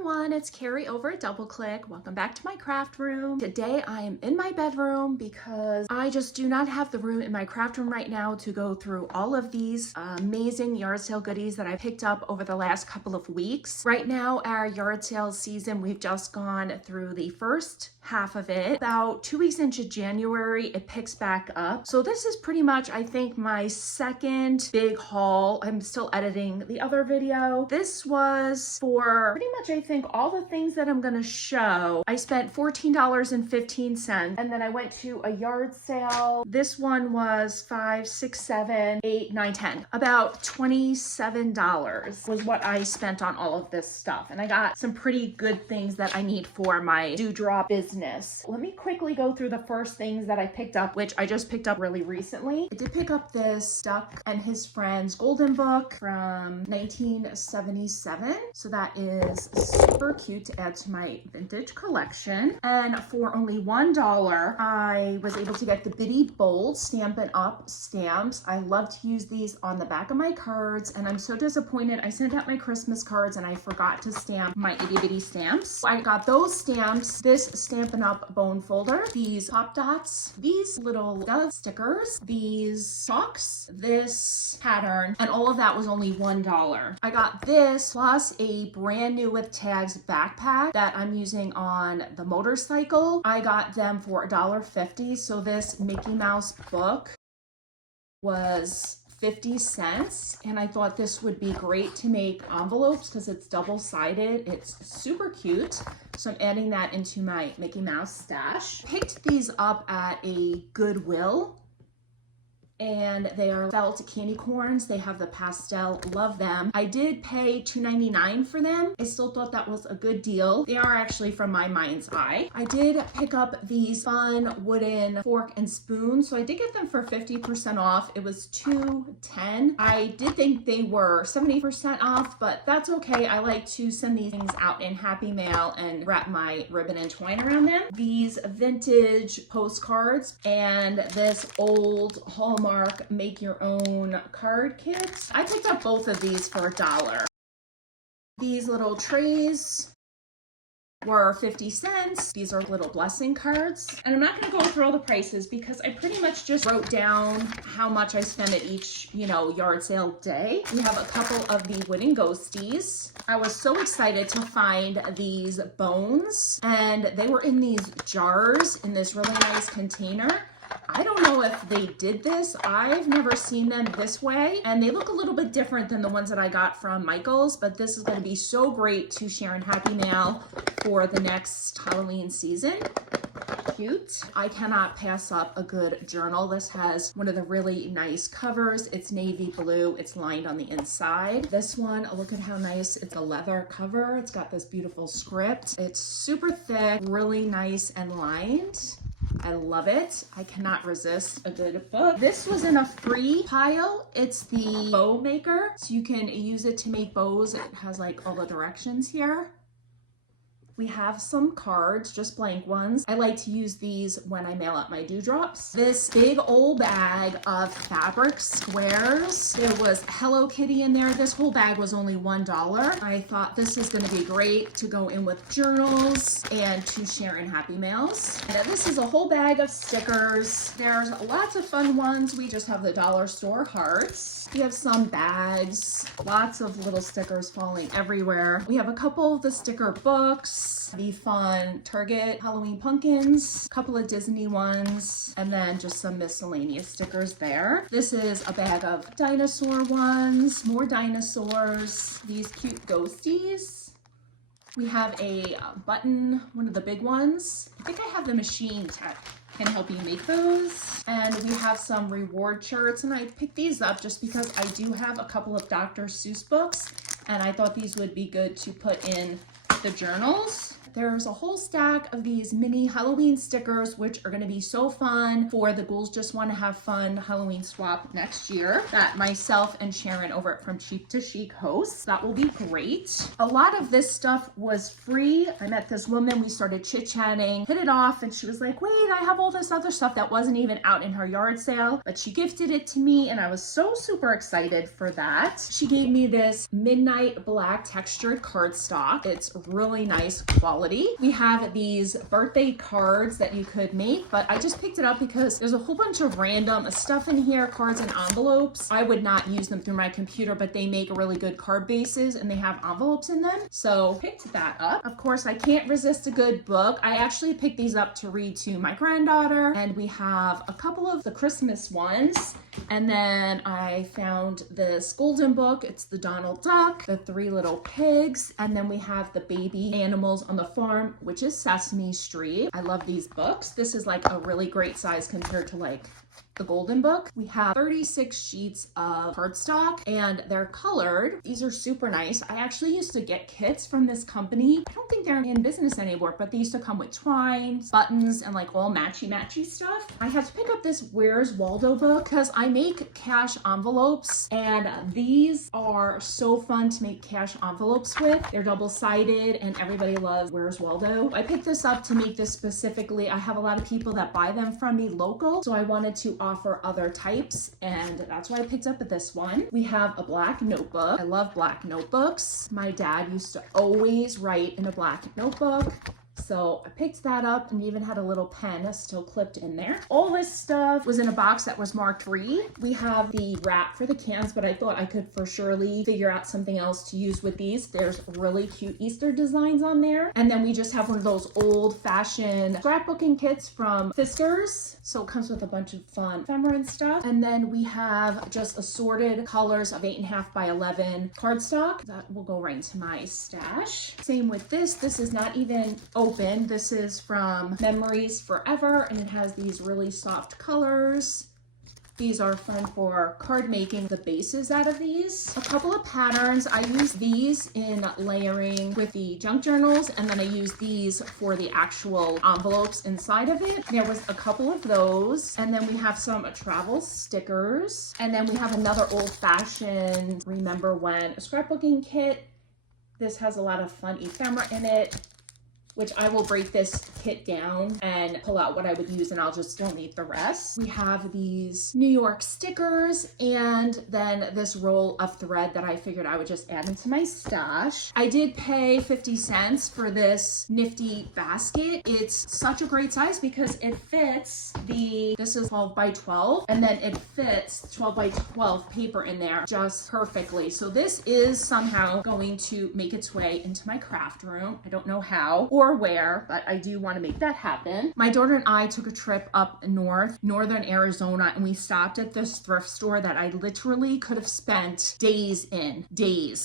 everyone, it's Carrie over at Double Click. Welcome back to my craft room. Today I am in my bedroom because I just do not have the room in my craft room right now to go through all of these amazing yard sale goodies that I picked up over the last couple of weeks. Right now, our yard sale season, we've just gone through the first half of it. About 2 weeks into January, it picks back up. So this is pretty much, I think, my second big haul. I'm still editing the other video. This was for pretty much, I think, all the things that I'm gonna show. I spent $14.15, and then I went to a yard sale. This one was $5, $6, $7, $8, $9, $10. About $27 was what I spent on all of this stuff. And I got some pretty good things that I need for my dewdrop business. Let me quickly go through the first things that I picked up, which I just picked up really recently. I did pick up this Duck and His Friends Golden book from 1977. So that is super cute to add to my vintage collection. And for only $1, I was able to get the Bitty Bold Stampin' Up stamps. I love to use these on the back of my cards, and I'm so disappointed. I sent out my Christmas cards and I forgot to stamp my itty bitty stamps. I got those stamps, this Stampin' Up bone folder, these pop dots, these little dove stickers, these chalks, this pattern, and all of that was only $1. I got this plus a brand new with tags backpack that I'm using on the motorcycle. I got them for $1.50. So this Mickey Mouse book was 50 cents, and I thought this would be great to make envelopes because it's double-sided. It's super cute. So I'm adding that into my Mickey Mouse stash. Picked these up at a Goodwill, and they are felt candy corns. They have the pastel, love them. I did pay $2.99 for them. I still thought that was a good deal. They are actually from my mind's eye. I did pick up these fun wooden fork and spoon. So I did get them for 50% off. It was $2.10. I did think they were 70% off, but that's okay. I like to send these things out in Happy Mail and wrap my ribbon and twine around them. These vintage postcards and this old Hallmark make your own card kit. I picked up both of these for $1. These little trays were 50 cents. These are little blessing cards. And I'm not gonna go through all the prices because I pretty much just wrote down how much I spend at each, yard sale day. We have a couple of the wooden ghosties. I was so excited to find these bones, and they were in these jars in this really nice container. I don't know if they did this. I've never seen them this way, and they look a little bit different than the ones that I got from Michael's, but this is going to be so great to share in Happy Mail for the next Halloween season. Cute. I cannot pass up a good journal. This has one of the really nice covers. It's navy blue. It's lined on the inside. This one, look at how nice. It's a leather cover. It's got this beautiful script. It's super thick, really nice and lined. I love it. I cannot resist a good book. This was in a free pile. It's the bow maker, so you can use it to make bows. It has like all the directions here. We have some cards, just blank ones. I like to use these when I mail out my dewdrops. This big old bag of fabric squares. There was Hello Kitty in there. This whole bag was only $1. I thought this is gonna be great to go in with journals and to share in Happy Mails. And this is a whole bag of stickers. There's lots of fun ones. We just have the dollar store hearts. We have some bags, lots of little stickers falling everywhere. We have a couple of the sticker books, the fun Target Halloween pumpkins, a couple of Disney ones, and then just some miscellaneous stickers there. This is a bag of dinosaur ones, more dinosaurs, these cute ghosties. We have a button, one of the big ones. I think I have the machine that can help you make those. And we have some reward shirts, and I picked these up just because I do have a couple of Dr. Seuss books, and I thought these would be good to put in the journals. There's a whole stack of these mini Halloween stickers, which are gonna be so fun for the Ghouls Just Want to Have Fun Halloween swap next year that myself and Sharon over at From Cheap to Chic hosts. That will be great. A lot of this stuff was free. I met this woman, we started chit-chatting, hit it off, and she was like, wait, I have all this other stuff that wasn't even out in her yard sale, but she gifted it to me, and I was so super excited for that. She gave me this midnight black textured cardstock. It's really nice quality. We have these birthday cards that you could make, but I just picked it up because there's a whole bunch of random stuff in here, cards and envelopes. I would not use them through my computer, but they make really good card bases and they have envelopes in them. So picked that up. Of course, I can't resist a good book. I actually picked these up to read to my granddaughter, and we have a couple of the Christmas ones. And then I found this golden book. It's the Donald Duck, the Three Little Pigs, and then we have the Baby Animals on the Farm, which is Sesame Street. I love these books. This is like a really great size compared to like the golden book. We have 36 sheets of cardstock and they're colored. These are super nice. I actually used to get kits from this company. I don't think they're in business anymore, but they used to come with twine, buttons, and like all matchy stuff. I had to pick up this Where's Waldo book because I make cash envelopes, and these are so fun to make cash envelopes with. They're double-sided and everybody loves Where's Waldo. I picked this up to make this specifically. I have a lot of people that buy them from me local, so I wanted to offer other types, and that's why I picked up this one. We have a black notebook. I love black notebooks. My dad used to always write in a black notebook. So I picked that up and even had a little pen still clipped in there. All this stuff was in a box that was marked free. We have the wrap for the cans, but I thought I could for surely figure out something else to use with these. There's really cute Easter designs on there. And then we just have one of those old-fashioned scrapbooking kits from Fiskars. So it comes with a bunch of fun ephemera and stuff. And then we have just assorted colors of 8.5 by 11 cardstock. That will go right into my stash. Same with this. This is not even open. This is from Memories Forever, and it has these really soft colors. These are fun for card making, the bases out of these. A couple of patterns. I use these in layering with the junk journals, and then I use these for the actual envelopes inside of it. There was a couple of those. And then we have some travel stickers. And then we have another old-fashioned Remember When scrapbooking kit. This has a lot of fun ephemera in it, which I will break this kit down and pull out what I would use, and I'll just donate the rest. We have these New York stickers, and then this roll of thread that I figured I would just add into my stash. I did pay 50 cents for this nifty basket. It's such a great size because it fits this is 12 by 12, and then it fits 12 by 12 paper in there just perfectly. So this is somehow going to make its way into my craft room. I don't know how or where, but I do want to make that happen. My daughter and I took a trip up northern Arizona, and we stopped at this thrift store that I literally could have spent days in,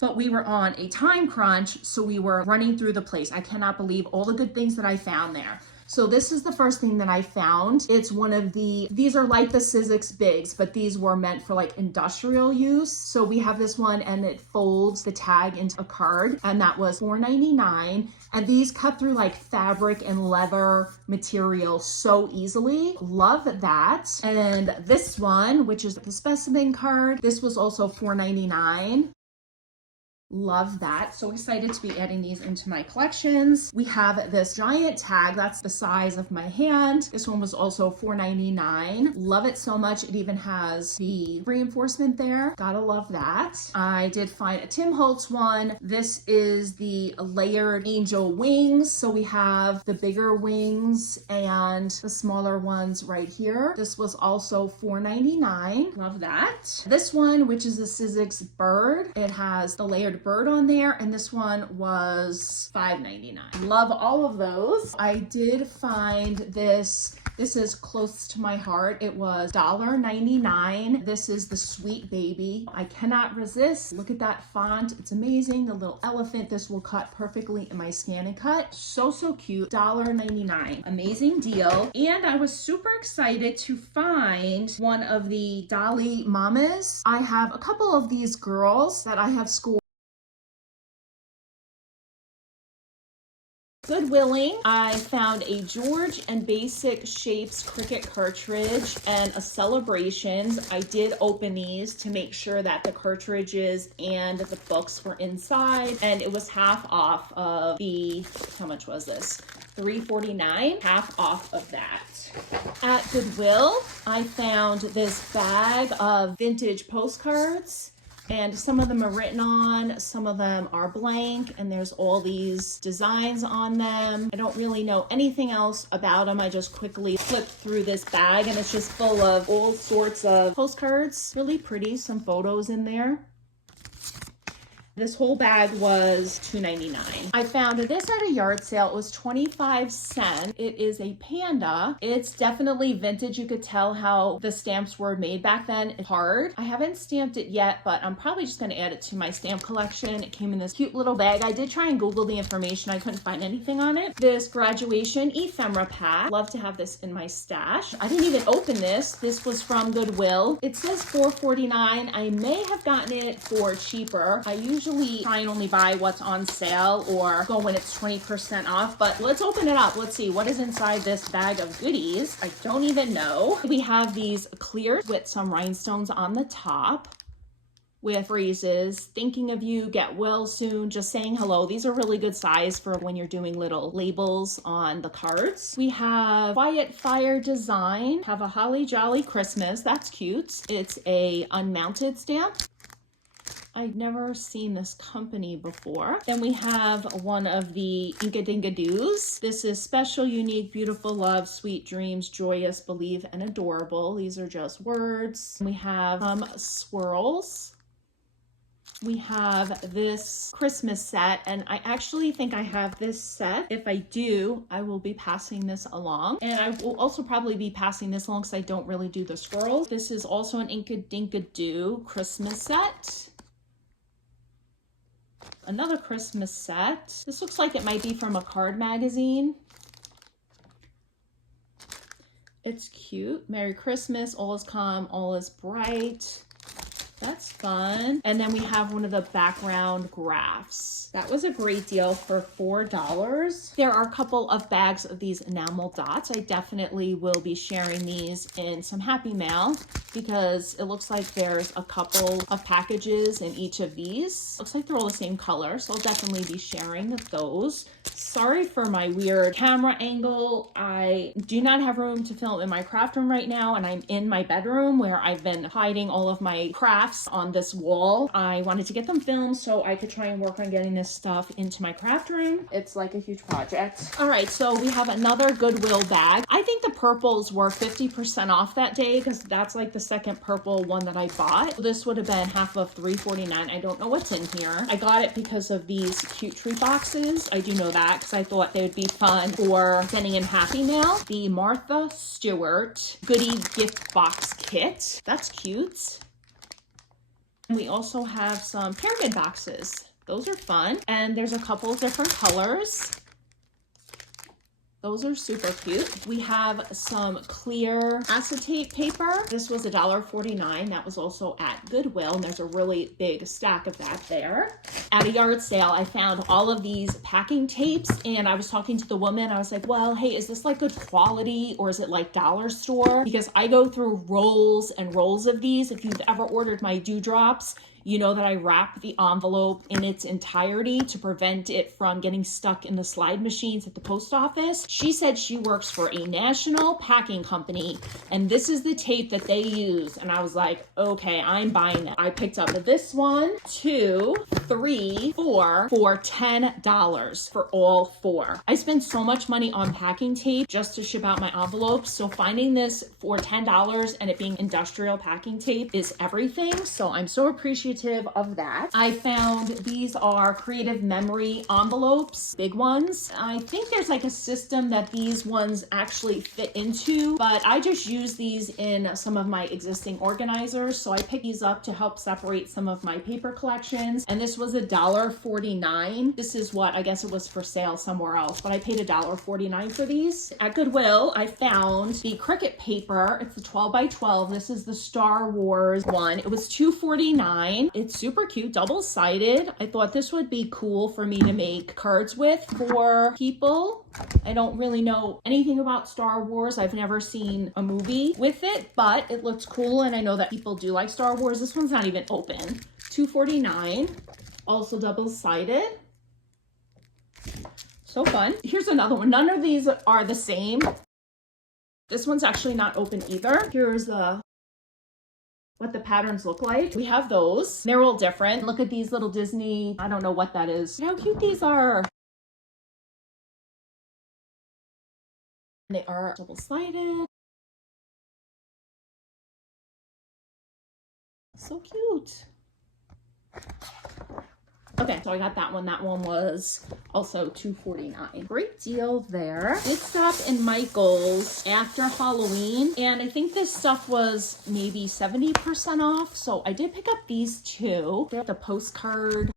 but we were on a time crunch, so we were running through the place. I cannot believe all the good things that I found there. So this is the first thing that I found. It's one of these are like the Sizzix Bigs, but these were meant for like industrial use. So we have this one, and it folds the tag into a card, and that was $4.99. And these cut through like fabric and leather material so easily. Love that. And this one, which is the specimen card, this was also $4.99. Love that. So excited to be adding these into my collections. We have this giant tag that's the size of my hand. This one was also $4.99. Love it so much. It even has the reinforcement there. Gotta love that. I did find a Tim Holtz one. This is the layered angel wings. So we have the bigger wings and the smaller ones right here. This was also $4.99. Love that. This one, which is a Sizzix bird, it has the layered bird on there, and this one was $5.99. Love all of those. I did find this. This is close to my heart. It was $1.99. This is the Sweet Baby. I cannot resist. Look at that font. It's amazing. The little elephant. This will cut perfectly in my Scan and Cut. So cute. $1.99. Amazing deal. And I was super excited to find one of the Dolly Mamas. I have a couple of these girls that I have school Goodwilling, I found a George and Basic Shapes Cricut cartridge and a Celebrations. I did open these to make sure that the cartridges and the books were inside, and it was half off of the, how much was this? $3.49, half off of that. At Goodwill, I found this bag of vintage postcards, and some of them are written on, some of them are blank, and there's all these designs on them. I don't really know anything else about them. I just quickly flipped through this bag, and it's just full of all sorts of postcards. Really pretty, some photos in there. This whole bag was $2.99. I found this at a yard sale. It was 25 cents. It is a panda. It's definitely vintage. You could tell how the stamps were made back then. It's hard. I haven't stamped it yet, but I'm probably just going to add it to my stamp collection. It came in this cute little bag. I did try and Google the information. I couldn't find anything on it. This graduation ephemera pack. Love to have this in my stash. I didn't even open this. This was from Goodwill. It says $4.49. I may have gotten it for cheaper. I usually try and only buy what's on sale or go when it's 20% off, but let's open it up. Let's see what is inside this bag of goodies. I don't even know. We have these clear with some rhinestones on the top with phrases, thinking of you, get well soon, just saying hello. These are really good size for when you're doing little labels on the cards. We have Quiet Fire Design, have a holly jolly Christmas. That's cute. It's a unmounted stamp. I've never seen this company before. Then we have one of the Inka-Dinka-Doos. This is special, unique, beautiful, love, sweet dreams, joyous, believe, and adorable. These are just words. We have swirls. We have this Christmas set, and I actually think I have this set. If I do, I will be passing this along. And I will also probably be passing this along because I don't really do the swirls. This is also an Inka-Dinka-Doo Christmas set. Another Christmas set. This looks like it might be from a card magazine. It's cute. Merry Christmas, all is calm, all is bright. That's fun. And then we have one of the background graphs. That was a great deal for $4. There are a couple of bags of these enamel dots. I definitely will be sharing these in some Happy Mail because it looks like there's a couple of packages in each of these. Looks like they're all the same color, so I'll definitely be sharing those. Sorry for my weird camera angle. I do not have room to film in my craft room right now, and I'm in my bedroom where I've been hiding all of my crafts on this wall. I wanted to get them filmed so I could try and work on getting this stuff into my craft room. It's like a huge project. All right, so we have another Goodwill bag. I think the purples were 50% off that day because that's like the second purple one that I bought. This would have been half of $3.49. I don't know what's in here. I got it because of these cute tree boxes. I do know that because I thought they would be fun for sending in Happy Mail. The Martha Stewart Goodie Gift Box Kit. That's cute. We also have some pyramid boxes. Those are fun. And there's a couple of different colors. Those are super cute. We have some clear acetate paper. This was $1.49. That was also at Goodwill, and there's a really big stack of that there. At a yard sale, I found all of these packing tapes, and I was talking to the woman. I was like, well, hey, is this like good quality, or is it like dollar store? Because I go through rolls and rolls of these. If you've ever ordered my dewdrops, you know that I wrap the envelope in its entirety to prevent it from getting stuck in the slide machines at the post office. She said she works for a national packing company, and this is the tape that they use. And I was like, okay, I'm buying it. I picked up this one, 2, 3, 4 for $10 for all 4. I spend so much money on packing tape just to ship out my envelopes. So finding this for $10 and it being industrial packing tape is everything. So I'm so appreciative of that. I found these are creative memory envelopes, big ones. I think there's like a system that these ones actually fit into, but I just use these in some of my existing organizers. So I picked these up to help separate some of my paper collections. And this was $1.49. This is what, I guess it was for sale somewhere else, but I paid $1.49 for these. At Goodwill, I found the Cricut paper. It's the 12 by 12. This is the Star Wars one. It was $2.49. It's super cute, double-sided. I thought this would be cool for me to make cards with for people. I don't really know anything about Star Wars. I've never seen a movie with it, but it looks cool, and I know that people do like Star Wars. This one's not even open. $2.49, also double-sided. So fun. Here's another one. None of these are the same. This one's actually not open either. Here's what the patterns look like. We have those. They're all different. Look at these little Disney, I don't know what that is. How cute these are. They are double-sided. So cute. Okay, so I got that one. That one was also $2.49. Great deal there. Did stop in Michael's after Halloween, and I think this stuff was maybe 70% off. So I did pick up these two. They're the postcard.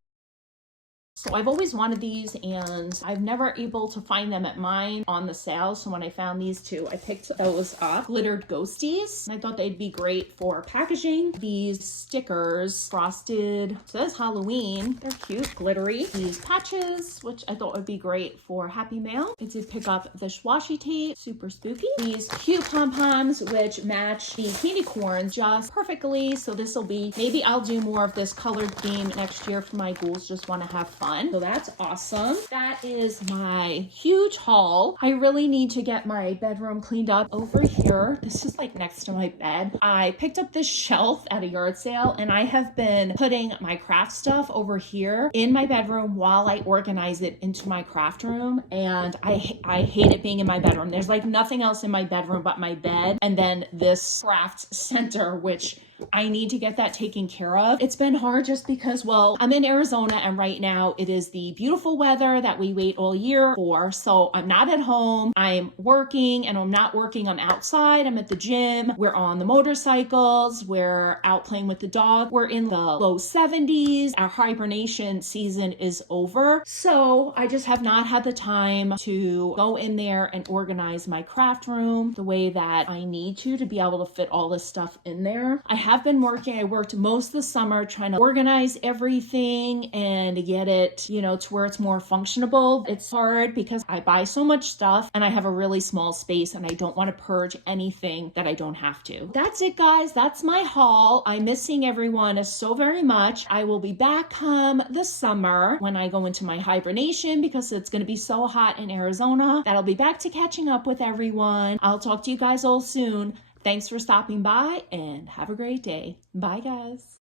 So I've always wanted these, and I've never able to find them at mine on the sale. So when I found these two, I picked those up. Glittered ghosties. I thought they'd be great for packaging. These stickers, frosted, it says Halloween. They're cute, glittery. These patches, which I thought would be great for Happy Mail. I did pick up the washi tape, super spooky. These cute pom-poms, which match the candy corns just perfectly. So this will be, maybe I'll do more of this colored theme next year for my ghouls just want to have fun. So that's awesome. That is my huge haul. I really need to get my bedroom cleaned up. Over here, this is like next to my bed. I picked up this shelf at a yard sale, and I have been putting my craft stuff over here in my bedroom while I organize it into my craft room. And I hate it being in my bedroom. There's like nothing else in my bedroom but my bed and then this craft center, which I need to get that taken care of. It's been hard just because, well, I'm in Arizona, and right now it is the beautiful weather that we wait all year for. So I'm not at home. I'm working, and I'm not working. I'm outside. I'm at the gym. We're on the motorcycles. We're out playing with the dog. We're in the low 70s. Our hibernation season is over. So I just have not had the time to go in there and organize my craft room the way that I need to be able to fit all this stuff in there. I have been working. I worked most of the summer trying to organize everything and get it, you know, to where it's more functionable. It's hard because I buy so much stuff and I have a really small space, and I don't want to purge anything that I don't have to. That's it, guys. That's my haul. I'm missing everyone so very much. I will be back come the summer when I go into my hibernation because it's going to be so hot in Arizona that I'll be back to catching up with everyone. I'll talk to you guys all soon. Thanks for stopping by, and have a great day. Bye, guys.